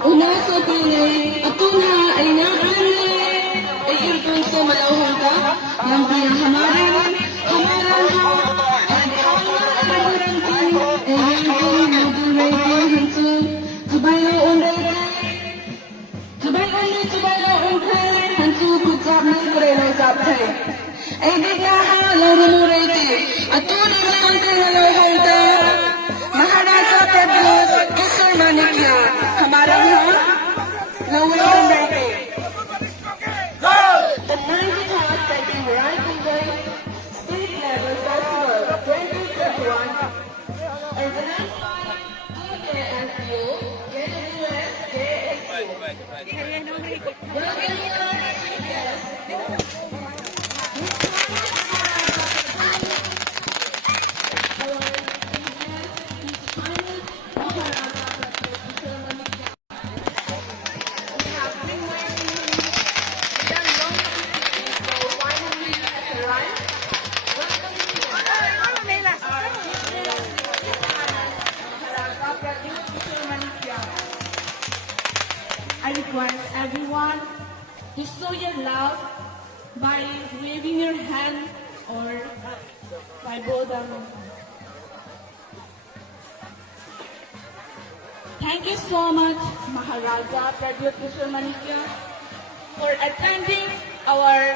Una sa pili, ato na ay naanay, ay irkong sa malawang ka, ng pinahamaran, hamaran ha, at hamaran ka, ay irkong maduray ko hansun, subaylo unday ka, subaylo unday, hansu putsap ng kurelo sapay. Ay di nga ha, laumuray ti, ato na lang ka malawang ka, Maharaja Prabhu, Usar Manikya, Hamarang ha, Lawang Rete. The 90th House Taking Horizon Day State Level Festival 2021 organized by TKSU, JSUS, I request everyone to show your love by waving your hand or by both of them. Thank you so much, Maharaja Pradyut Kishore Manikya, for attending our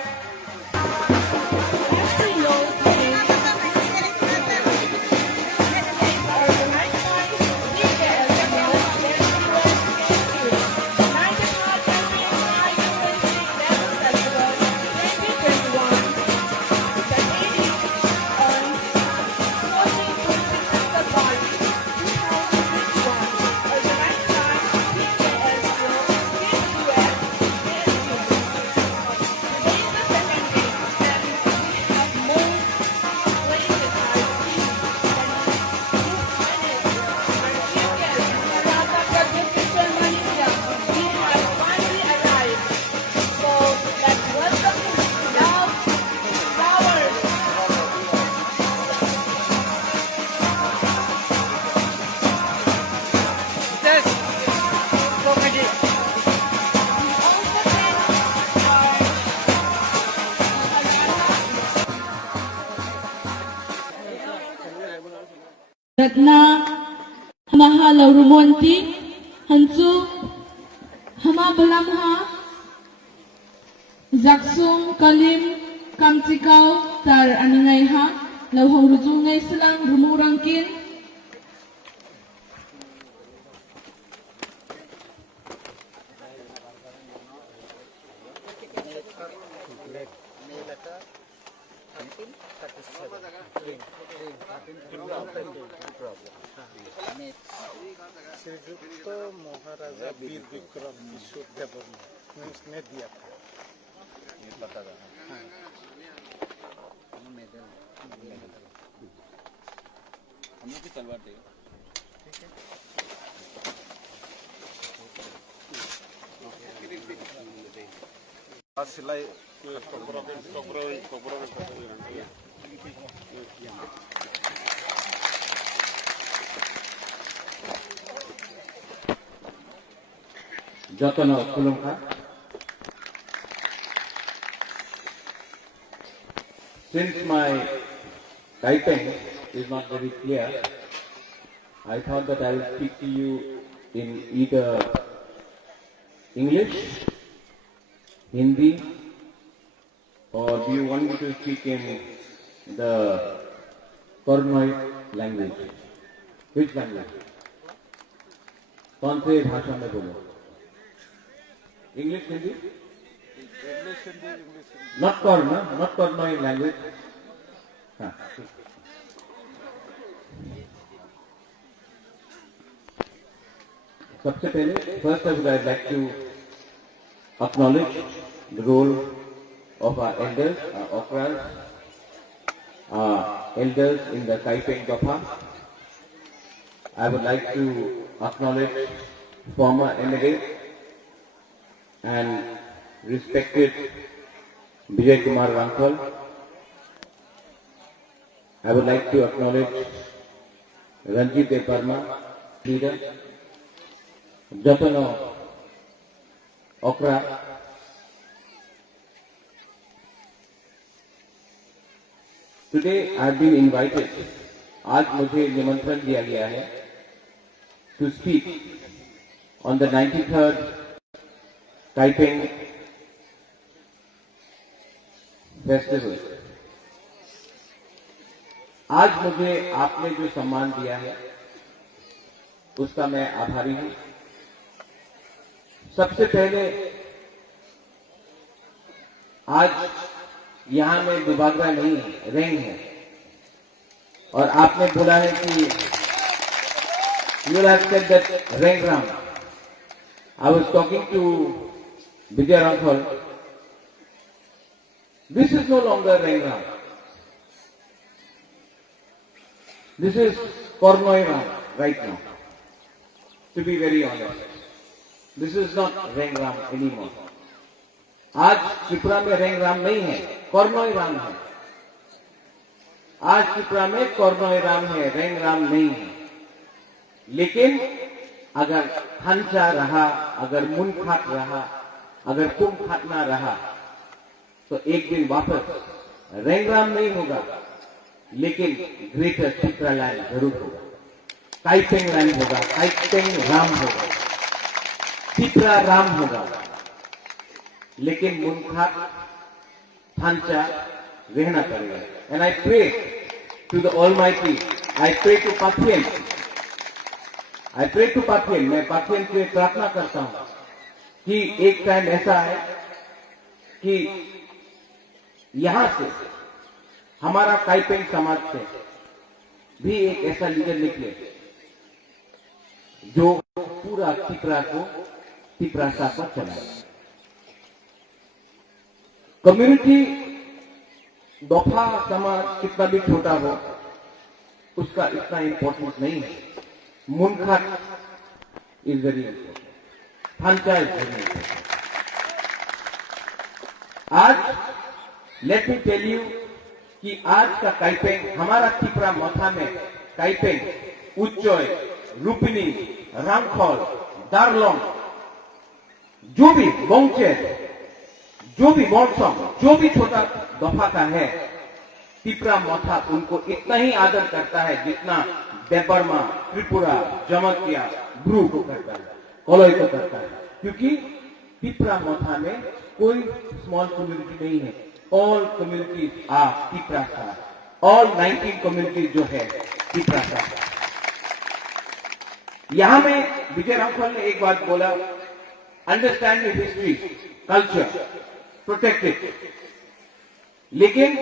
Ratna Mahalaw Rumonti Hansu Hama Balamha Zaksung Kalim Kamtikaw Tar Aningay Ha Lawhong Rujungay Silang Rumurangkin श्रीयुक्त महाराजा वीर विक्रम किशोर देववर्मा ने इसने दिया था। ये पता था। हम लोग की तलवार देगा। ठीक है। सिलाई Jatana Kulungka. Since my typing is not very clear, I thought that I will speak to you in either English, Hindi, or do you want me to speak in the Kornoi language? Which language? कौन से भाषा में बोलो? English, Hindi? English, Hindi, English. Not Kornoi language. सबसे पहले first I would like to acknowledge the role of our elders, our okras, our elders in the Kaipeng Gapha. I would like to acknowledge former MLA and respected Vijay Kumar Ramphal, I would like to acknowledge Ranjit Deparma, leader, Jatano Okra, today I have been invited, आज मुझे निमंत्रण दिया गया है to speak on the 93rd Taiping Festival. आज मुझे आपने जो सम्मान दिया है उसका मैं आभारी हूं। सबसे पहले आज यहां में दुबागरा नहीं है, रेंग है, और आपने बोला है कि you will have said that Rengram. I was talking to Vijay Ramphal. This is no longer Rengram. This is Kornoiram right now. To be very honest, this is not Rengram anymore. आज त्रिपुरा में रेंगराम नहीं है, कोरनोईराम है। आज त्रिपुरा में कोरनोईराम है, रेंगराम नहीं है। लेकिन अगर हंसा रहा, अगर मुनखाट रहा, अगर कुम खाटना रहा, तो एक दिन वापस रेंगराम नहीं होगा, लेकिन ग्रेटर त्रिपुरा लैंड जरूर होगा। काइपेंग लैंड होगा, काइपेंग राम होगा, त्रिपुरा राम होगा, लेकिन मुनखाट हंसा रहना पड़ेगा। And I pray to the almighty, I pray to Pathian, I pray to Pathian, मैं पाथियन से प्रार्थना करता हूं कि एक टाइम ऐसा है कि यहां से हमारा काइपेंग समाज से भी एक ऐसा लीडर निकले जो पूरा त्रिपुरा को त्रिपुरा पर चलाए। कम्युनिटी दोफा समाज कितना भी छोटा हो, उसका इतना इंपॉर्टेंस नहीं है। मुनखाट इज वेरी इंपॉर्टेंट, थांचा इज वेरी इंपॉर्टेंट। आज लेट मी टेल यू कि आज का काइपेंग, हमारा त्रिपुरा मथा में काइपेंग, उच्चोय, रूपिनी, रामखोल, दारलोंग, जो भी बोंगचेर, जो भी बोंगसोंग, जो भी छोटा दफा का है, त्रिपुरा मथा उनको इतना ही आदर करता है जितना देबर्मा, त्रिपुरा, जमतिया, ब्रू को करता है, कोलोई को करता है। क्योंकि त्रिपुरा मथा में कोई स्मॉल कम्युनिटी नहीं है। ऑल कम्युनिटीज आर त्रिपुरा का, ऑल 19 कम्युनिटीज जो है त्रिपुरा का। यहां में विजय रामफल ने एक बात बोला, understand history, culture, protect it. लेकिन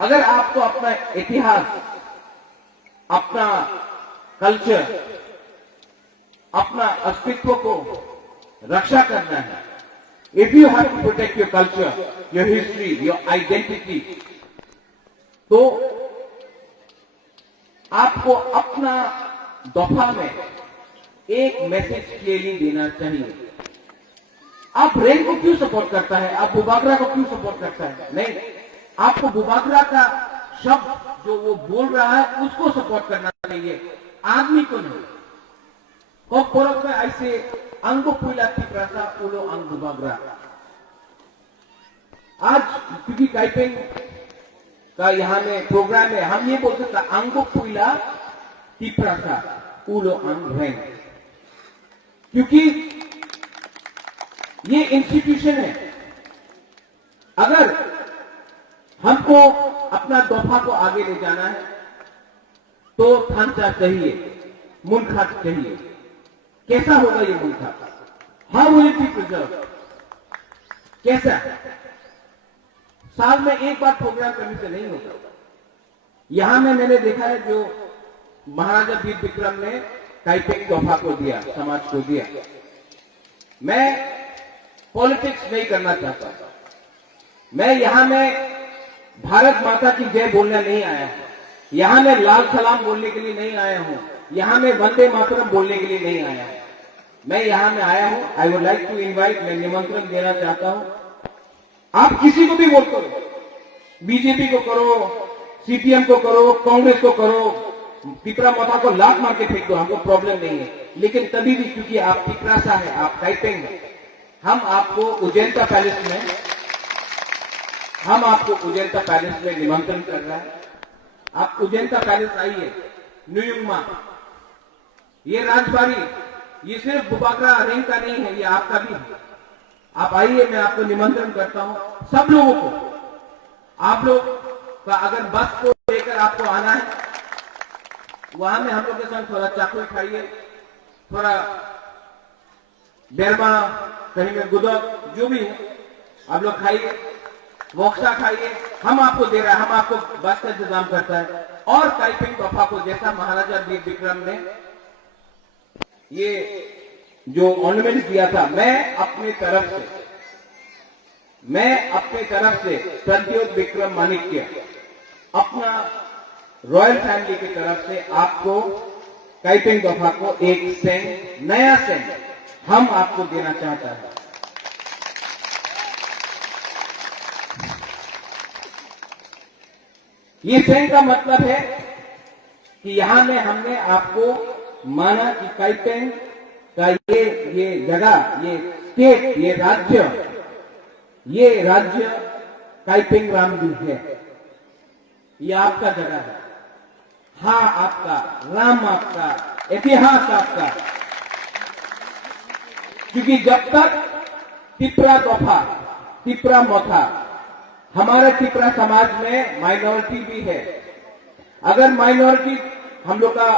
अगर आपको अपना इतिहास, अपना कल्चर, अपना अस्तित्व को रक्षा करना है, if you have to protect your culture, your history, your identity, तो आपको अपना दफा में एक मैसेज क्लियरली देना चाहिए। आप रेल को क्यों सपोर्ट करता है, आप बुबागरा को क्यों सपोर्ट करता है? नहीं, आपको बुबागरा का शब्द जो वो बोल रहा है उसको सपोर्ट करना चाहिए, आदमी को नहीं। कोपोरक में ऐसे अंगो पुला त्रिपुरा उलो अंग बुबागरा। आज क्योंकि काइपेंग का यहां में प्रोग्राम है, हम ये बोल सकते हैं अंगो पुला त्रिपुरा उलो अंग रेंग, क्योंकि ये इंस्टीट्यूशन है। अगर हमको अपना दफा को आगे ले जाना है तो थांचा चाहिए, मुनखाट चाहिए। कैसा होगा ये मुनखाट? How will it be preserve? कैसा? साल में एक बार प्रोग्राम करने से नहीं होगा। यहां में मैंने देखा है जो महाराजा वीर विक्रम ने काइपेंग दफा को दिया, समाज को दिया। मैं पॉलिटिक्स नहीं करना चाहता, मैं यहां में भारत माता की जय बोलने नहीं आया हूं, यहां मैं लाल सलाम बोलने के लिए नहीं आया हूं, यहां मैं वंदे मातरम बोलने के लिए नहीं आया हूं। मैं यहां में आया हूं, I would like to invite, मैं निमंत्रण देना चाहता हूं, आप किसी को भी वोट करो, बीजेपी को करो, सीपीएम को करो, कांग्रेस को करो, पिपरा मोथा को लात मार के फेंक दो, हमको प्रॉब्लम नहीं है। लेकिन तभी भी क्योंकि आप पिपरासा है, आप टाइपिंग है, हम आपको उजैंता पैलेस में निमंत्रण कर रहे हैं। आप उजैंता पैलेस आइए, न्यूयुमा, ये राजबाड़ी, ये सिर्फ बुबाकरा रिंग का नहीं है, ये आपका भी है। आप आइए, मैं आपको निमंत्रण करता हूं, सब लोगों को। आप लोग का अगर बस को लेकर आपको आना है, वहां में हम लोग के साथ थोड़ा चाकू खाइए, थोड़ा बेरबा, कहीं में गुदक, जो भी है आप लोग खाइए, वोक्सा खाइए, हम आपको दे रहे हैं, हम आपको बस का इंतजाम करता है। और टाइपिंग तोहफा को जैसा महाराजा वीर विक्रम ने ये जो ऑर्नामेंट दिया था, मैं अपने तरफ से प्रद्योत विक्रम माणिक्य अपना रॉयल फैमिली की तरफ से आपको टाइपिंग तोहफा को एक सेंट, नया सेंट हम आपको देना चाहता है। ये सेंट का मतलब है कि यहां में हमने आपको माना कि टाइपिंग का ये जगह, ये स्टेट, ये राज्य टाइपिंग राम जी है, ये आपका जगह है। हाँ आपका, राम आपका, इतिहास आपका। क्योंकि जब तक तिपरा तोहफा, तिपरा मोथा, हमारे तिपरा समाज में माइनॉरिटी भी है। अगर माइनॉरिटी, हम लोग का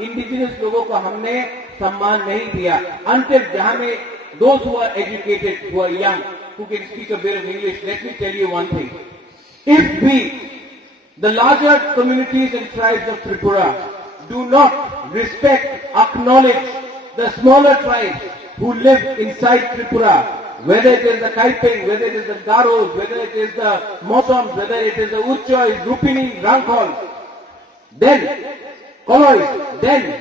इंडिजिनस लोगों को हमने सम्मान नहीं दिया, अंतिम जहां में those who are educated, who are young, who can speak a bit of English, let me tell you one thing. If we, the larger communities and tribes of Tripura, do not respect, acknowledge the smaller tribes who live inside Tripura, whether it is the Kaiping, whether it is the Garos, whether it is the Motoms, whether it is the Uchchois, Rupini, Rangkhol, then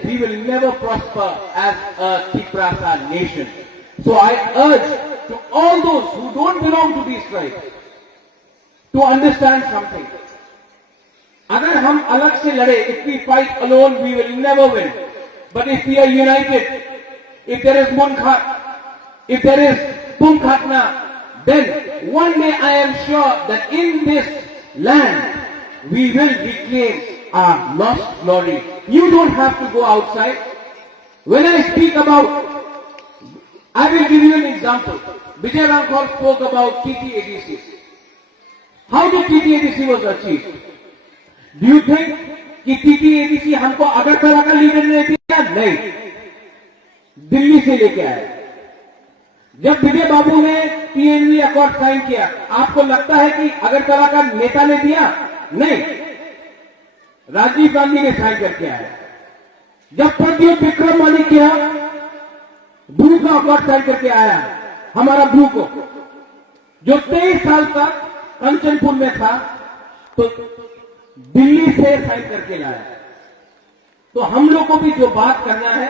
we will never prosper as a Tiprasa nation. So I urge to all those who don't belong to these tribes to understand something. अगर हम अलग से लड़े, if we fight alone, we will never win. But if we are united, if there is Munkhat, if there is Pumkhatna, then one day I am sure that in this land we will reclaim our lost glory. You don't have to go outside. When I speak about, I will give you an example. Vijay Rangkhol spoke about TTADC. How the TTADC was achieved? Do you think कि TTADC हमको अगरतला का leader ने दिया? नहीं, दिल्ली से लेके आए। जब विजय बाबू ने TNV अकॉर्ड साइन किया, आपको लगता है कि अगरतला का नेता ने दिया? नहीं, राजीव गांधी ने साइन करके आया। जब प्रद्योत विक्रम माणिक्य ब्रू का अकॉर्ड साइन करके आया, हमारा ब्रू को, जो 23 साल तक कंचनपुर में था, तो दिल्ली से साइन करके लाया। तो हम लोग को भी जो बात करना है,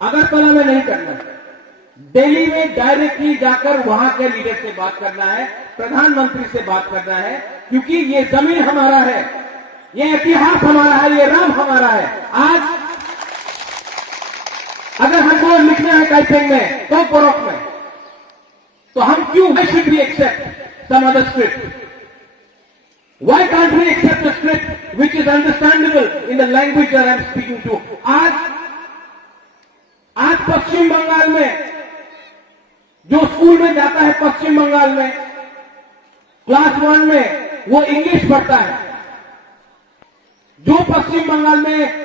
अगरतला में नहीं करना है, दिल्ली में डायरेक्टली जाकर वहां के लीडर से बात करना है, प्रधानमंत्री से बात करना है, क्योंकि ये जमीन हमारा है, ये इतिहास हमारा है, ये राम हमारा है। आज अगर हमको लिखना है टाइपिंग में, तो परोख में, तो हम क्यों, why should we accept some other script? Why can't we accept a script which is understandable in the language that I am speaking to? आज पश्चिम बंगाल में जो स्कूल में जाता है, पश्चिम बंगाल में क्लास 1 में वो इंग्लिश पढ़ता है। जो पश्चिम बंगाल में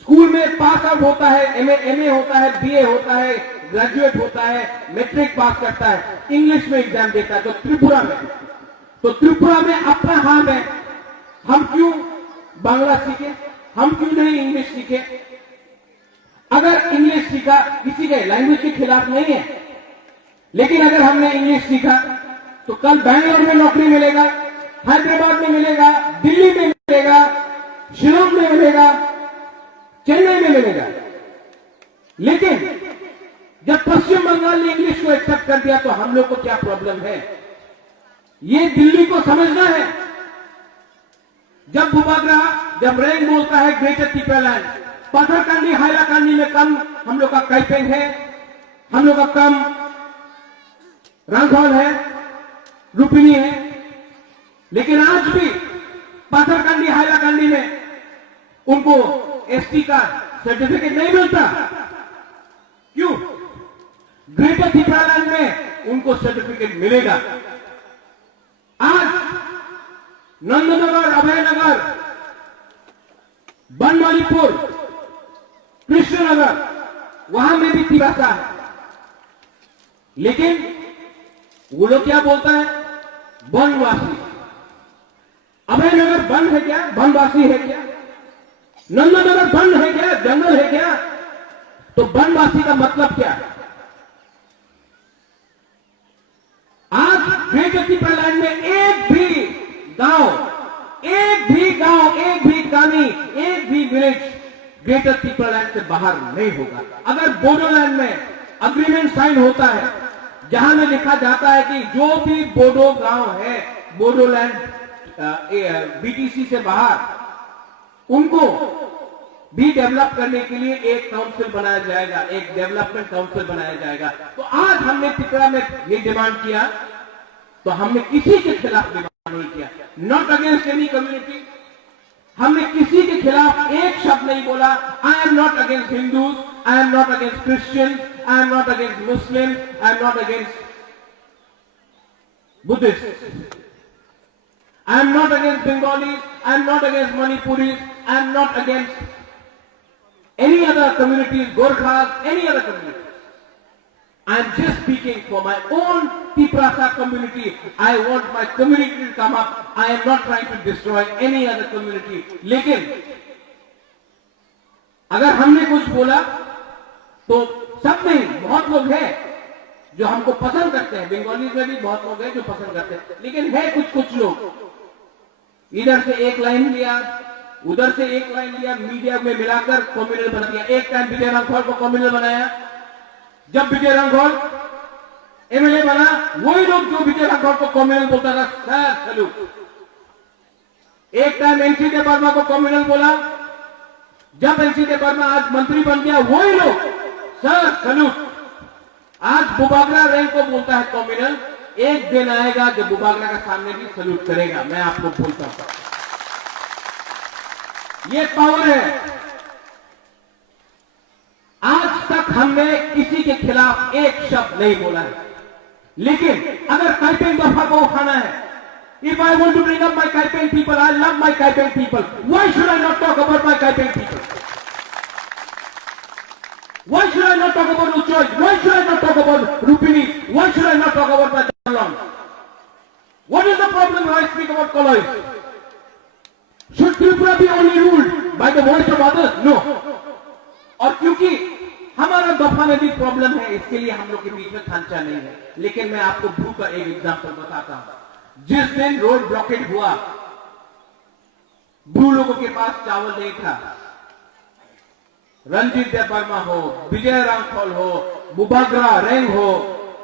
स्कूल में पास आउट होता है, एमए होता है, बीए होता है, ग्रेजुएट होता है, मैट्रिक पास करता है, इंग्लिश में एग्जाम देता है। तो त्रिपुरा में अपना हाल है, हम क्यों बांग्ला सीखे, हम क्यों नहीं इंग्लिश सीखे? अगर इंग्लिश सीखा, किसी के लैंग्वेज के खिलाफ नहीं है, लेकिन अगर हमने इंग्लिश सीखा तो कल बैंगलोर में नौकरी मिलेगा, हैदराबाद में मिलेगा, दिल्ली में मिलेगा, शिलोंग में मिलेगा, चेन्नई में मिलेगा। लेकिन जब पश्चिम बंगाल ने इंग्लिश को एक्सेप्ट कर दिया तो हम लोग को क्या प्रॉब्लम है, ये दिल्ली को समझना है। जब बुबागरा, जब रेंग बोलता है ग्रेटर टीपरलैंड, पाथरकांडी हाइलाकांडी में कम हम लोग का काइपेंग है, हम लोग का कम रंगहॉल है, रुपिनी है, लेकिन आज भी पाथरकांडी हाइलाकांडी में उनको एसटी का सर्टिफिकेट नहीं मिलता। क्यों? ग्रेटर टीपरलैंड में उनको सर्टिफिकेट मिलेगा। आज नंदनगर, अभयनगर, बनमालीपुर, कृष्णनगर, वहां में भी तिरासा है, लेकिन वो लोग क्या बोलता है? बनवासी। अभयनगर बन है क्या? बनवासी है क्या? नंदनगर बन है क्या? जंगल है क्या? तो बनवासी का मतलब क्या है? आज ग्रेटर टीपरलैंड में एक भी गांव, एक भी गानी, एक भी विलेज ग्रेटर टीपरलैंड से बाहर नहीं होगा। अगर बोडोलैंड में अग्रीमेंट साइन होता है जहां में लिखा जाता है कि जो भी बोडो गांव है बोडोलैंड बीटीसी से बाहर, उनको भी डेवलप करने के लिए एक काउंसिल बनाया जाएगा, एक डेवलपमेंट काउंसिल बनाया जाएगा। तो आज हमने त्रिपुरा में ये डिमांड किया, तो हमने किसी के खिलाफ डिमांड नहीं किया, नॉट अगेंस्ट एनी कम्युनिटी। हमने किसी के खिलाफ एक शब्द नहीं बोला। I am not against Hindus, I am not against Christian, I am not against Muslim, I am not against Buddhist, I am not against Bengalis, I am not against Manipuris, I am not against any other communities, Gorkhas, any other communities. I am just speaking for my own Tiprasa community. I want my community to come up. I am not trying to destroy any other community. लेकिन अगर हमने कुछ बोला तो सब नहीं, बहुत लोग हैं जो हमको पसंद करते हैं। बंगाली में भी बहुत लोग हैं जो पसंद करते हैं, लेकिन है कुछ लोग इधर से एक लाइन लिया, उधर से एक लाइन लिया, मीडिया में मिलाकर कम्युनल बना दिया। एक टाइम विजय रांगखोल को कम्युनल बनाया। जब विजय रांगखोल एमएलए बना, वही लोग जो विजय रांगखोल को कम्युनल बोलता था, सर सैल्यूट। एक टाइम एनसी देवर्मा को कम्युनल बोला, जब एनसी देवर्मा आज मंत्री बन गया, वही लोग सर सैल्यूट। आज बुबागरा रैंक को बोलता है कम्युनल। एक दिन आएगा जब बुबागरा के सामने भी सैल्यूट करेगा, मैं आपको बोलता हूं। ये पावर है। आज तक हमने किसी के खिलाफ एक शब्द नहीं बोला है, लेकिन अगर काइपेंग दफा को उठाना है, if I want to bring up my Kaipeng people, I love my Kaipeng people. Why should I not talk about my Kaipeng people? Why should I not talk about Uchoi? Why should I not talk about Rupini? Why should I not talk about my Dalong? What is the problem when I speak about Koloi? Should Tripura be only ruled by the voice of others? No. और क्योंकि हमारा दफा में भी problem है, इसके लिए हम लोग के बीच में खांचा नहीं है। लेकिन मैं आपको भू का एक एग्जाम्पल बताता हूं। जिस दिन रोड ब्लॉकेट हुआ, भू लोगों के पास चावल नहीं था। रंजीत देवर्मा हो, विजय रांगखोल हो, बुबागरा रेंग हो,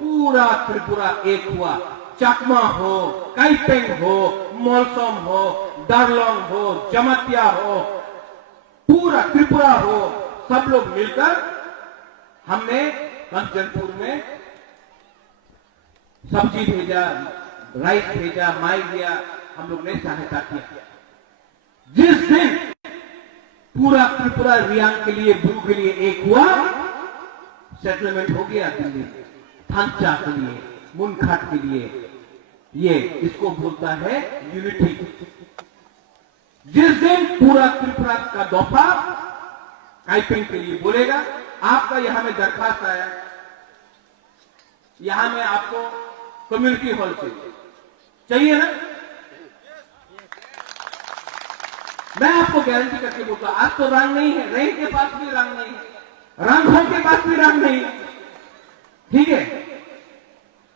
पूरा त्रिपुरा एक हुआ। चकमा हो, काइपेंग हो, मोलसोम हो, दारलोंग हो, जमतिया हो, पूरा त्रिपुरा हो, सब लोग मिलकर हमने कंचनपुर में सब्जी भेजा, राइस भेजा, माई दिया, हम लोग ने सहायता किया। जिस दिन पूरा त्रिपुरा रियांग के लिए, भू के लिए एक हुआ, सेटलमेंट हो गया दिल्ली, थांचा के लिए, मुनखाट के लिए। ये इसको बोलता है यूनिटी। जिस दिन पूरा त्रिपुरा का दफा काइपेंग के लिए बोलेगा, आपका यहां में दरखास्त आया, यहां में आपको कम्युनिटी हॉल चाहिए ना? मैं आपको गारंटी करके बोलता हूं, आज तो रंग नहीं है, रेंग के पास भी रंग नहीं है, रंगखोल के पास भी रंग नहीं, ठीक है।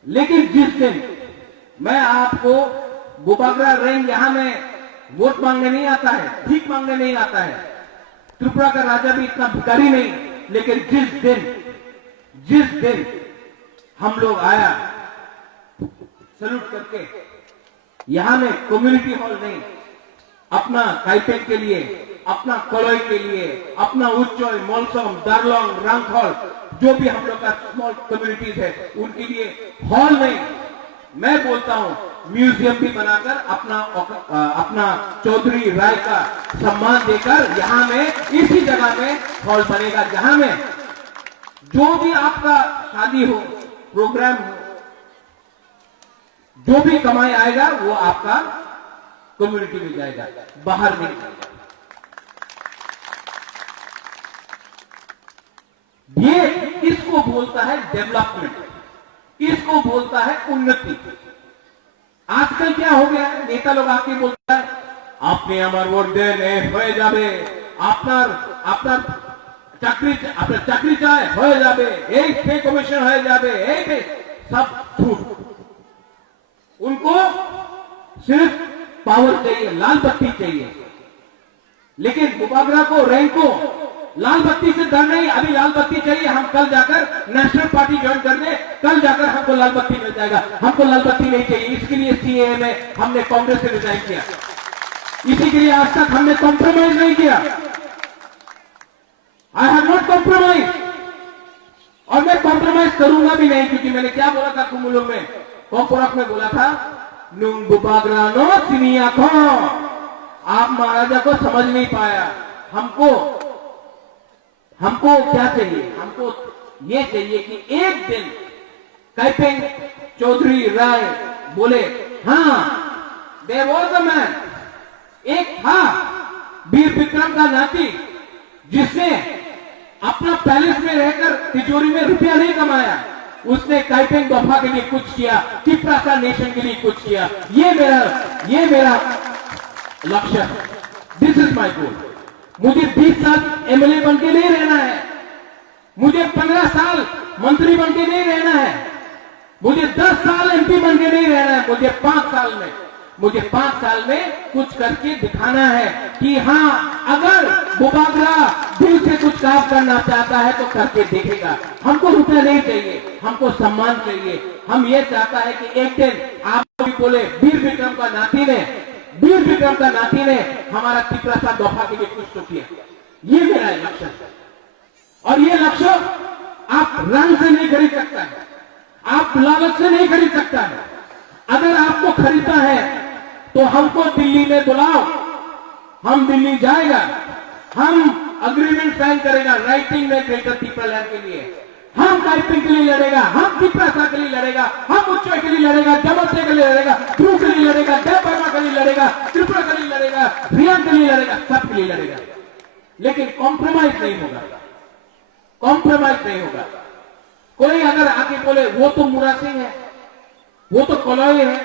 लेकिन जिस दिन मैं आपको बुबागरा रेंग यहां में वोट मांगने नहीं आता है, भीख मांगने नहीं आता है, त्रिपुरा का राजा भी इतना भिखारी नहीं, लेकिन जिस दिन हम लोग आया सल्यूट करके, यहां में कम्युनिटी हॉल नहीं, अपना काइपेंग के लिए, अपना कलोई के लिए, अपना उच्चोय, मोलसोम, दारलोंग, रांगहॉल, जो भी हम लोग का स्मॉल कम्युनिटीज है, उनके लिए हॉल नहीं, मैं बोलता हूं म्यूजियम भी बनाकर अपना चौधरी राय का सम्मान देकर यहां में इसी जगह में हॉल बनेगा, जहां में जो भी आपका शादी हो, प्रोग्राम हो, जो भी कमाई आएगा वो आपका कम्युनिटी में जाएगा, बाहर नहीं जाएगा। ये इसको बोलता है डेवलपमेंट, इसको बोलता है उन्नति। आजकल क्या हो गया है, नेता लोग आके बोलता है आपने हमार वोट देने हो जाबे, আপনার চাকরি চায় হয়ে যাবে, এই पे कमीशन हो जाबे, पे सब झूठ। उनको सिर्फ पावर चाहिए, लाल बत्ती चाहिए। लेकिन बुबागरा को, रैंक को लाल बत्ती से डर नहीं, अभी लाल बत्ती चाहिए, हम कल जाकर नेशनल पार्टी ज्वाइन कर दे, कल जाकर हमको लाल बत्ती मिल जाएगा। हमको लाल बत्ती नहीं चाहिए, इसके लिए सीएए में हमने कांग्रेस से रिजाइन किया, इसी के लिए आज तक हमने कॉम्प्रोमाइज नहीं किया। आई हैव नॉट कॉम्प्रोमाइज, और मैं कॉम्प्रोमाइज करूंगा भी नहीं, क्योंकि मैंने क्या बोला था कुमुलो में, कोपोरक में बोला था नुंग बुबागरा नो सिनिया खो। आप महाराजा को समझ नहीं पाया। हमको क्या चाहिए, हमको ये चाहिए कि एक दिन काइपेंग चौधरी राय बोले हाँ देयर वाज अ मैन, एक था वीर विक्रम का नाती, जिसने अपना पैलेस में रहकर तिजोरी में रुपया नहीं कमाया, उसने काइपेंग दफा के लिए कुछ किया, तिप्रासा नेशन के लिए कुछ किया। ये मेरा लक्ष्य है, दिस इज माई गोल। मुझे 20 साल एमएलए बन के नहीं रहना है, मुझे 15 साल मंत्री बन के नहीं रहना है, मुझे 10 साल एमपी बन के नहीं रहना है, मुझे 5 साल में कुछ करके दिखाना है कि हाँ, अगर बुबागरा दिल से कुछ काम करना चाहता है तो करके देखेगा। हमको रुपया नहीं चाहिए, हमको सम्मान चाहिए। हम ये चाहता है कि एक दिन आप भी बोले वीर विक्रम का नाती ने हमारा तिप्रासा दफा के लिए कुछ तो किया। ये मेरा लक्ष्य है, और ये लक्ष्य आप रंग से नहीं खरीद सकता है, आप लालच से नहीं खरीद सकता है। अगर आपको खरीदना है तो हमको दिल्ली में बुलाओ, हम दिल्ली जाएगा, हम अग्रीमेंट साइन करेगा राइटिंग में ग्रेटर तिप्रालैंड के लिए, हम काइपिंग के लिए लड़ेगा, हम तिप्रासा के लिए लड़ेगा, हम उच्चोय के लिए लड़ेगा, जमसे के लिए लड़ेगा, ध्रुव के लिए लड़ेगा, देव वर्मा के लिए लड़ेगा, त्रिपुरा के लिए लड़ेगा, रियान के लिए लड़ेगा, सब के लिए लड़ेगा। लेकिन कॉम्प्रोमाइज नहीं होगा, कॉम्प्रोमाइज नहीं होगा। कोई अगर आके बोले वो तो मुरा सिंह है, वो तो कलोई है,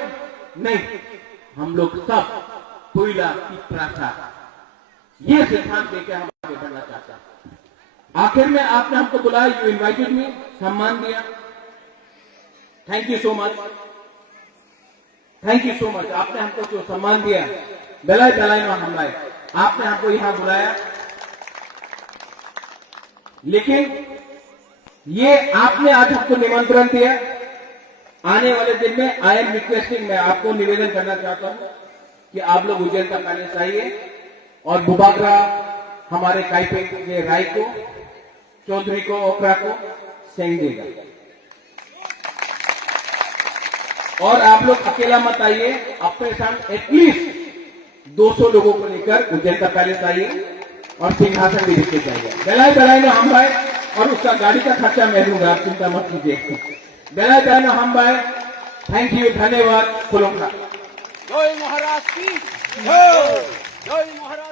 नहीं, हम लोग सब कोयला तिप्रासा, ये सिद्धांत देकर हम आगे बढ़ना चाहते हैं। आखिर में आपने हमको बुलाया, यू इनवाइटेड मी, सम्मान दिया, thank you so much, thank you so much. आपने हमको जो सम्मान दिया, बेलाई बेलाई में हमलाए, आपने हमको यहां बुलाया, लेकिन ये आपने आज हमको निमंत्रण दिया। आने वाले दिन में आई एम रिक्वेस्टिंग, मैं आपको निवेदन करना चाहता हूं कि आप लोग उज्जैन का पैलेस आइए और बुबागरा हमारे काइपेंग के राय को, चौधरी को, ओकरा को सेंग देगा। और आप लोग अकेला मत आइए, अपने साथ एटलीस्ट 200 लोगों को लेकर उज्जैन का पैलेस आइए और सिंहासन भी लेके जाइए। बेलाई में हम भाई, और उसका गाड़ी का खर्चा मैं दूंगा, आप चिंता मत कीजिए। बेलाई में हम भाई, थैंक यू, धन्यवाद, खुलूंगा। जय महाराज की जय, जय महाराज।